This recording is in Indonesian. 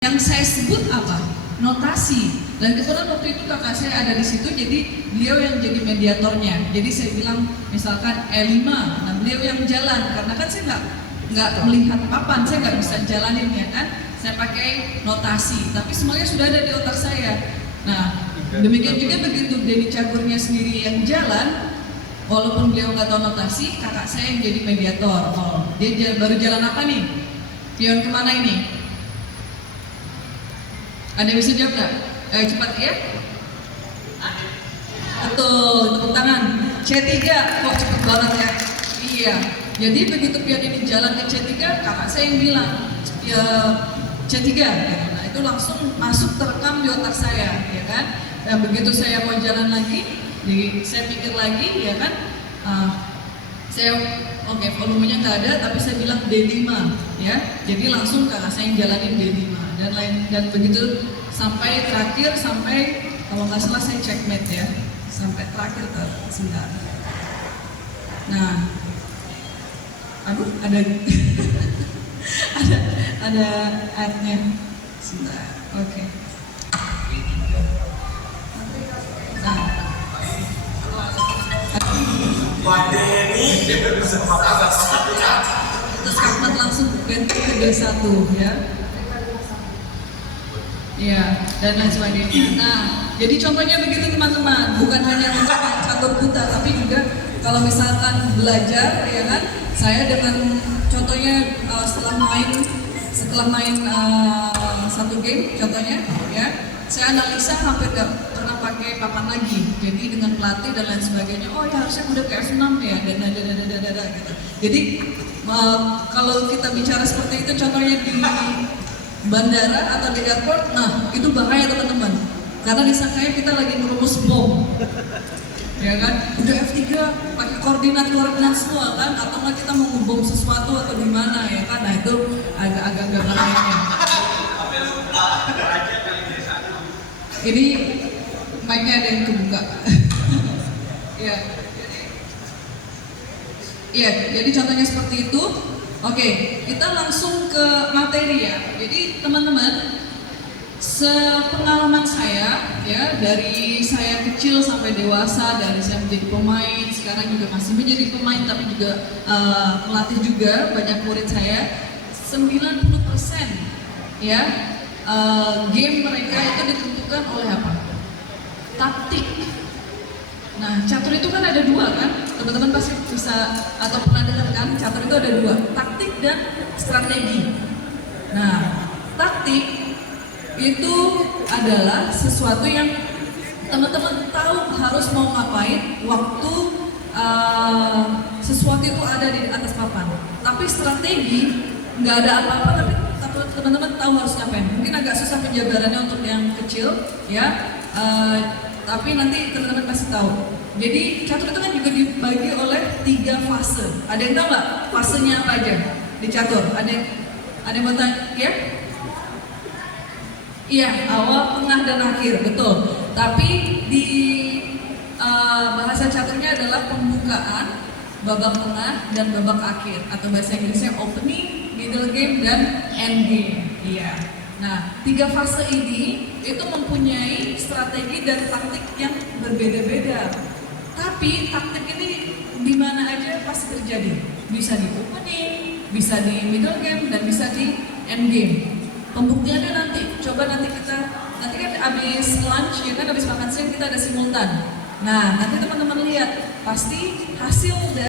Yang saya sebut apa? Notasi. Dan kebetulan waktu itu kakak saya ada di situ, jadi beliau yang jadi mediatornya. Jadi saya bilang misalkan E5, nah beliau yang jalan, karena kan saya nggak melihat papan, saya nggak bisa jalanin ya kan. Saya pakai notasi, tapi semuanya sudah ada di otak saya. Nah, demikian juga begitu Denny Cagurnya sendiri yang jalan, walaupun beliau nggak tahu notasi, kakak saya yang jadi mediator. Oh, dia baru jalan apa nih? Pion kemana ini? Ada yang bisa jawab nggak? Cepat ya. Betul, tepuk tangan. C3, kok cepet banget ya? Iya. Jadi begitu pion ini jalan ke C3, kakak saya yang bilang ya C3. Nah itu langsung masuk terekam di otak saya, ya kan? Dan begitu saya mau jalan lagi, saya pikir lagi, ya kan? Saya oke, volumenya nggak ada, tapi saya bilang D5, ya. Jadi langsung kakak saya yang jalanin D5 dan begitu sampai terakhir, sampai kalau nggak salah saya checkmate ya, sampai terakhir ke 9. Nah, aduh ada ada ad-nya sebentar, oke. Nah, terus kakak langsung ganti ke D1 ya. Iya, dan lain sebagainya. Nah, jadi contohnya begitu teman-teman, bukan hanya untuk catur buta, tapi juga kalau misalkan belajar, ya kan, saya dengan contohnya setelah main satu game, contohnya, ya, saya analisa hampir gak pernah pakai papan lagi. Jadi dengan pelatih dan lain sebagainya, oh ya harusnya udah ke F6 ya, dan gitu. Jadi kalau kita bicara seperti itu, contohnya di bandara atau di airport, nah itu bahaya teman-teman, karena disangkanya kita lagi merumus bom, ya kan? Udah F3 pakai koordinat semua kan, atau nggak kita mau ngebom sesuatu atau gimana ya kan? Nah itu agak bahayanya. Ini mic-nya ada yang kebuka. Iya, jadi contohnya seperti itu. Oke, kita langsung ke materi ya. Jadi teman-teman, sepengalaman saya ya, dari saya kecil sampai dewasa, dari saya menjadi pemain, sekarang juga masih menjadi pemain, tapi juga pelatih juga, banyak murid saya, 90% ya game mereka itu ditentukan oleh apa? Taktik. Nah, catur itu kan ada dua kan? Teman-teman pasti bisa atau pernah dengar kan? Catur itu ada dua, taktik dan strategi. Nah, taktik itu adalah sesuatu yang teman-teman tahu harus mau ngapain waktu sesuatu itu ada di atas papan. Tapi strategi nggak ada apa-apa, tapi teman-teman tahu harus ngapain. Mungkin agak susah penjabarannya untuk yang kecil, ya. Tapi nanti teman-teman pasti tahu. Jadi catur itu kan juga dibagi oleh 3 fase. Ada yang tahu nggak fasenya apa aja di catur? Ada yang mau tanya? Ya? Iya, awal, tengah, dan akhir, betul. Tapi di bahasa caturnya adalah pembukaan, babak tengah, dan babak akhir. Atau bahasa Inggrisnya opening, middle game, dan end game. Iya. Nah, 3 fase ini itu mempunyai strategi dan taktik yang berbeda-beda. Tapi taktik ini di mana aja pasti terjadi. Bisa di opening, bisa di middle game, dan bisa di end game. Pembuktiannya nanti, nanti kan habis lunch, ya kan, habis makan siang kita ada simultan. Nah, nanti teman-teman lihat, pasti hasil dari